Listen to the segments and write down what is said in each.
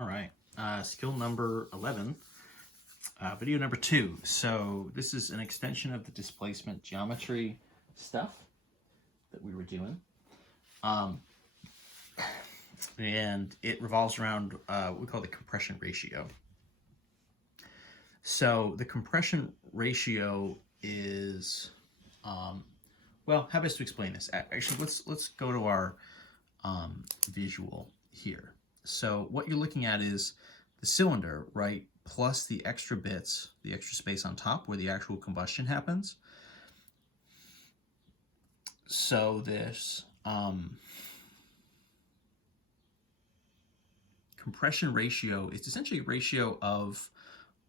All right, skill number 11, video number 2. So this is an extension of the displacement geometry stuff that we were doing. And it revolves around what we call the compression ratio. So the compression ratio is, well, how best to explain this? Actually, let's go to our visual here. So what you're looking at is the cylinder, right, plus the extra bits, the extra space on top where the actual combustion happens. So this compression ratio is essentially a ratio of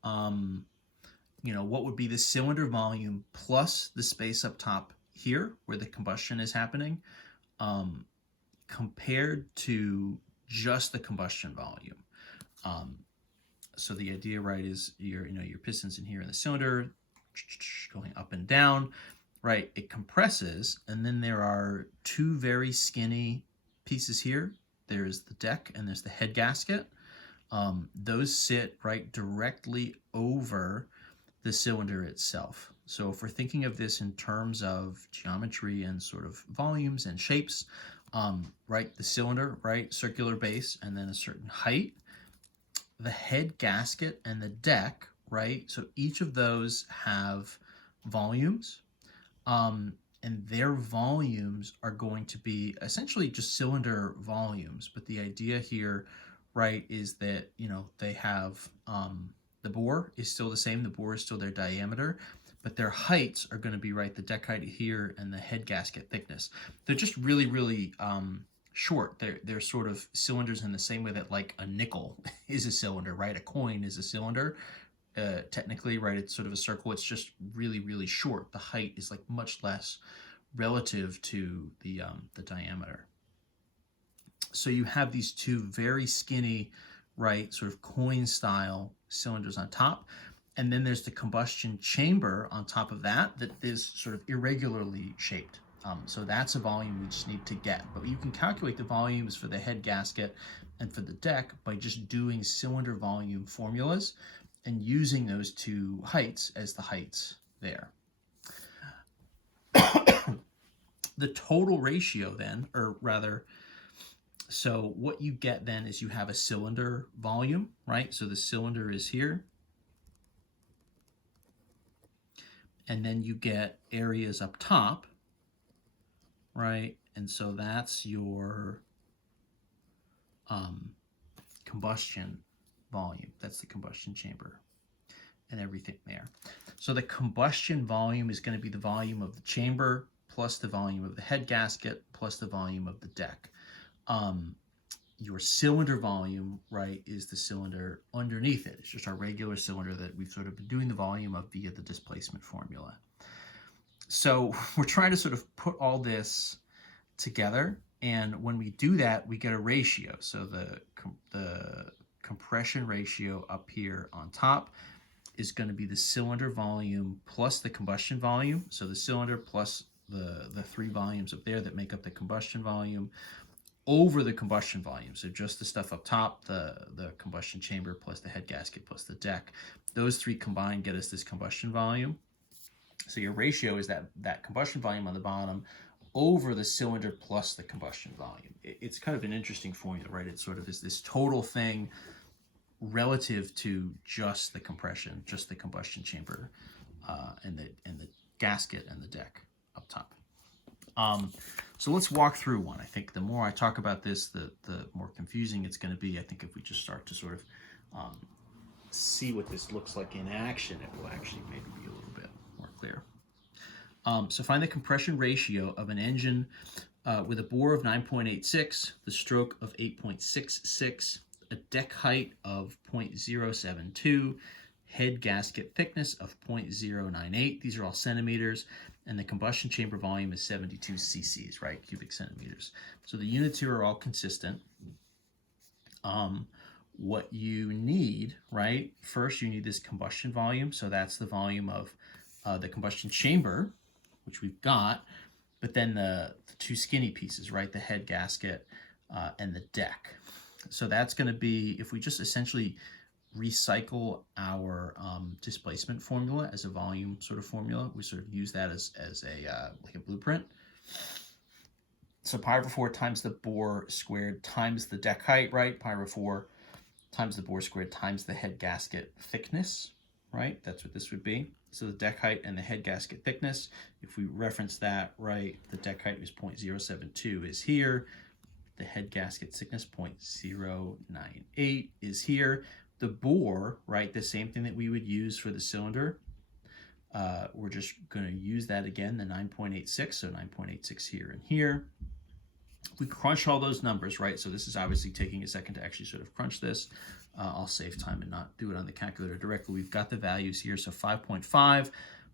what would be the cylinder volume plus the space up top here where the combustion is happening, compared to just the combustion volume. So the idea, right, is your pistons in here in the cylinder going up and down, right? It compresses, and then there are two very skinny pieces here. There's the deck and there's the head gasket. Those sit right directly over the cylinder itself. So if we're thinking of this in terms of geometry and sort of volumes and shapes, right, the cylinder, right, circular base, and then a certain height. The head gasket and the deck, right, so each of those have volumes, and their volumes are going to be essentially just cylinder volumes. But the idea here, right, is that, they have, the bore is still the same, the bore is still their diameter, but their heights are going to be, right, the deck height here and the head gasket thickness. They're just really, really short. They're sort of cylinders in the same way that, like, a nickel is a cylinder, right? A coin is a cylinder. Technically, right, it's sort of a circle. It's just really, really short. The height is like much less relative to the diameter. So you have these two very skinny, right, sort of coin style cylinders on top. And then there's the combustion chamber on top of that is sort of irregularly shaped. So that's a volume we just need to get. But you can calculate the volumes for the head gasket and for the deck by just doing cylinder volume formulas and using those two heights as the heights there. The total ratio then, or rather, so what you get then is you have a cylinder volume, right? So the cylinder is here. And then you get areas up top, right? And so that's your combustion volume. That's the combustion chamber and everything there. So the combustion volume is going to be the volume of the chamber plus the volume of the head gasket plus the volume of the deck. Your cylinder volume, right, is the cylinder underneath it. It's just our regular cylinder that we've sort of been doing the volume of via the displacement formula. So we're trying to sort of put all this together, and when we do that, we get a ratio. So the compression ratio up here on top is going to be the cylinder volume plus the combustion volume. So the cylinder plus the three volumes up there that make up the combustion volume over the combustion volume. So just the stuff up top, the combustion chamber plus the head gasket plus the deck. Those three combined get us this combustion volume. So your ratio is that combustion volume on the bottom over the cylinder plus the combustion volume. It's kind of an interesting formula, right? It sort of is this total thing relative to just the compression, just the combustion chamber, and the gasket and the deck up top. So let's walk through one. I think the more I talk about this, the more confusing it's going to be. I think if we just start to sort of see what this looks like in action, it will actually maybe be a little bit more clear. So find the compression ratio of an engine with a bore of 9.86, the stroke of 8.66, a deck height of 0.072, head gasket thickness of 0.098. These are all centimeters. And the combustion chamber volume is 72 cc's, right? Cubic centimeters. So the units here are all consistent. What you need, right? First, you need this combustion volume. So that's the volume of the combustion chamber, which we've got. But then the two skinny pieces, right? The head gasket and the deck. So that's going to be, if we just essentially recycle our displacement formula as a volume sort of formula, we sort of use that as a like a blueprint. So pi over 4 times the bore squared times the deck height, right? Pi over 4 times the bore squared times the head gasket thickness, right? That's what this would be. So the deck height and the head gasket thickness, if we reference that, right, the deck height is 0.072 is here. The head gasket thickness 0.098 is here. The bore, right, the same thing that we would use for the cylinder. We're just going to use that again, the 9.86, so 9.86 here and here. If we crunch all those numbers, right, so this is obviously taking a second to actually sort of crunch this. I'll save time and not do it on the calculator directly. We've got the values here, so 5.5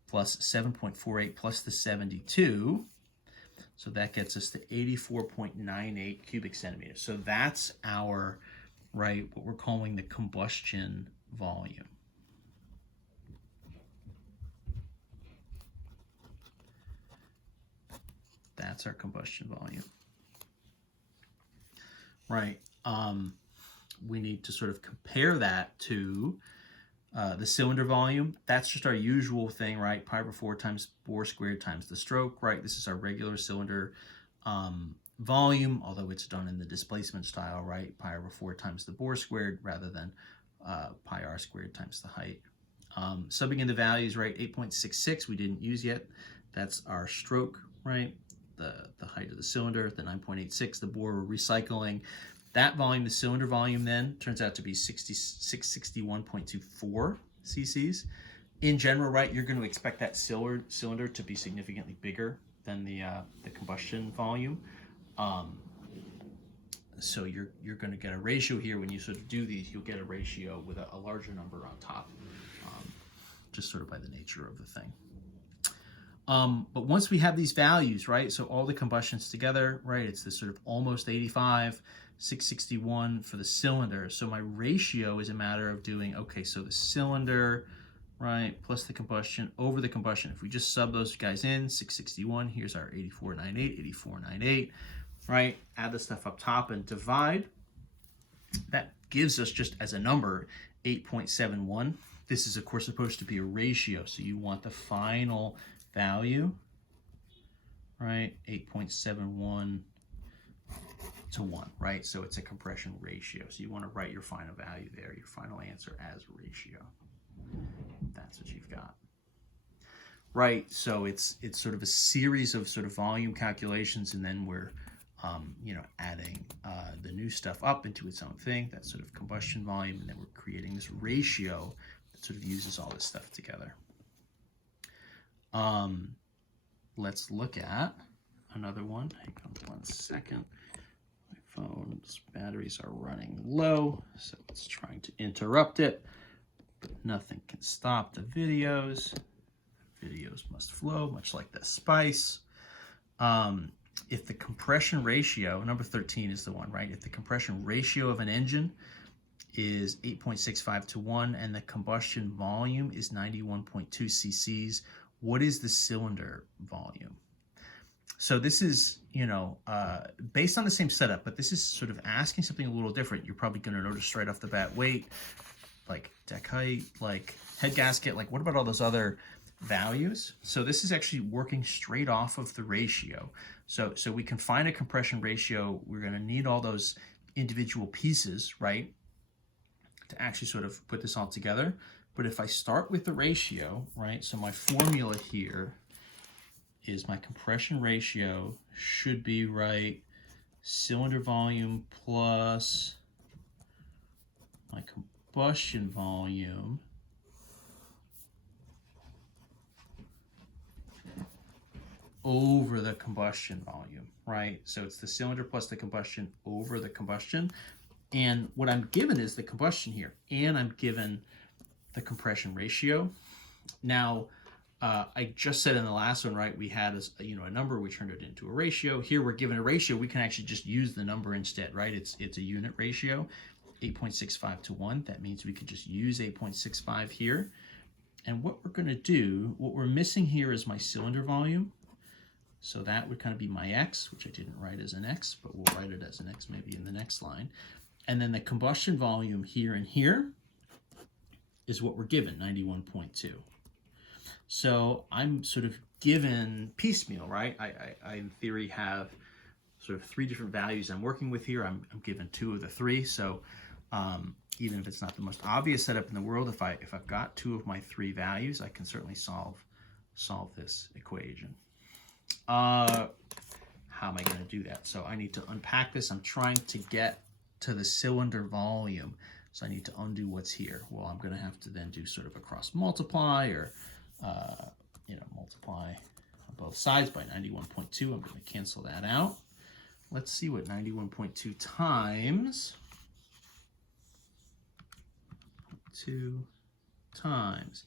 plus 7.48 plus the 72. So that gets us to 84.98 cubic centimeters. So that's our, right, what we're calling the combustion volume. That's our combustion volume. Right. We need to sort of compare that to the cylinder volume. That's just our usual thing, right? Pi over 4 times bore squared times the stroke, right? This is our regular cylinder volume, although it's done in the displacement style, right? Pi over 4 times the bore squared rather than pi r squared times the height. Subbing in the values, right? 8.66 we didn't use yet. That's our stroke, right? The height of the cylinder, the 9.86, the bore we're recycling. That volume, the cylinder volume, then turns out to be 661.24 cc's. In general, right, you're going to expect that cylinder to be significantly bigger than the combustion volume. So you're going to get a ratio here. When you sort of do these, you'll get a ratio with a larger number on top, just sort of by the nature of the thing. But once we have these values, right, so all the combustions together, right, it's this sort of almost 85, 661 for the cylinder. So my ratio is a matter of doing, okay, so the cylinder, right, plus the combustion over the combustion. If we just sub those guys in, 661, here's our 8498, 8498, right, add the stuff up top and divide. That gives us, just as a number, 8.71. This is, of course, supposed to be a ratio, so you want the final value, right, 8.71 to 1, right? So it's a compression ratio. So you want to write your final value there, your final answer as a ratio. That's what you've got. Right, so it's sort of a series of sort of volume calculations, and then we're adding the new stuff up into its own thing. That's sort of combustion volume, and then we're creating this ratio that sort of uses all this stuff together. Let's look at another one. Hang on 1 second. My phone's batteries are running low, so it's trying to interrupt it, but nothing can stop the videos. Videos must flow, much like the spice. If the compression ratio, number 13 is the one, right? If the compression ratio of an engine is 8.65 to 1 and the combustion volume is 91.2 cc's, what is the cylinder volume? So this is, based on the same setup, but this is sort of asking something a little different. You're probably going to notice right off the bat, weight, like deck height, like head gasket, like what about all those other values? So this is actually working straight off of the ratio. So we can find a compression ratio. We're going to need all those individual pieces, right, to actually sort of put this all together. But if I start with the ratio, right, so my formula here is my compression ratio should be, right, cylinder volume plus my combustion volume over the combustion volume, right? So it's the cylinder plus the combustion over the combustion. And what I'm given is the combustion here, and I'm given the compression ratio. Now, I just said in the last one, right, we had a number, we turned it into a ratio. Here we're given a ratio, we can actually just use the number instead, right? It's a unit ratio, 8.65 to 1. That means we could just use 8.65 here. And what we're going to do, what we're missing here is my cylinder volume. So that would kind of be my x, which I didn't write as an x, but we'll write it as an x maybe in the next line. And then the combustion volume here and here is what we're given, 91.2. So I'm sort of given piecemeal, right? I in theory have sort of 3 different values I'm working with here. I'm given 2 of the 3. So even if it's not the most obvious setup in the world, if I've got 2 of my 3 values, I can certainly solve this equation. How am I going to do that? So I need to unpack this. I'm trying to get to the cylinder volume. So I need to undo what's here. Well, I'm going to have to then do sort of a cross multiply, or multiply on both sides by 91.2. I'm going to cancel that out. Let's see what 91.2 times 2 times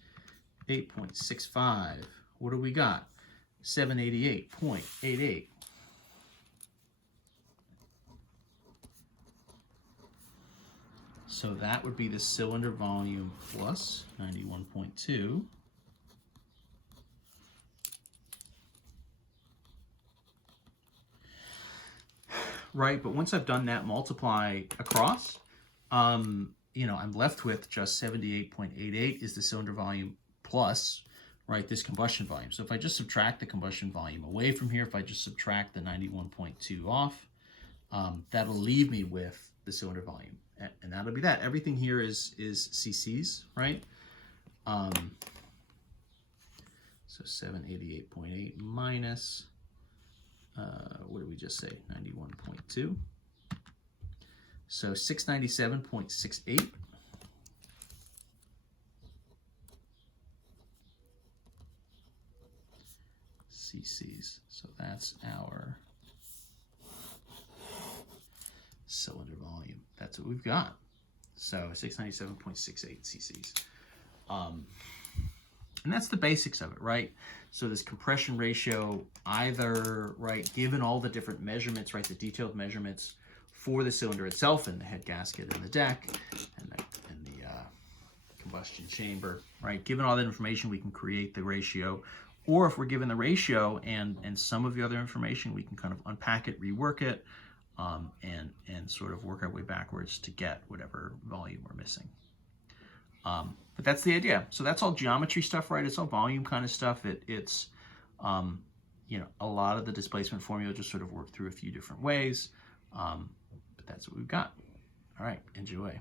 8.65. What do we got? 788.88. So that would be the cylinder volume plus 91.2. Right, but once I've done that multiply across, I'm left with just 78.88 is the cylinder volume plus, right, this combustion volume. So if I just subtract the combustion volume away from here, if I just subtract the 91.2 off, that'll leave me with the cylinder volume. And that'll be that. Everything here is cc's, right? So 788.8 minus, what did we just say? 91.2. So 697.68. cc's. So that's our cylinder volume. That's what we've got. So 697.68 cc's. And that's the basics of it, right? So this compression ratio, either, right, given all the different measurements, right, the detailed measurements for the cylinder itself and the head gasket and the deck and the combustion chamber, right, given all that information, we can create the ratio. Or if we're given the ratio and some of the other information, we can kind of unpack it, rework it, and sort of work our way backwards to get whatever volume we're missing. But that's the idea. So that's all geometry stuff, right? It's all volume kind of stuff. It's a lot of the displacement formula just sort of worked through a few different ways. But that's what we've got. All right, enjoy.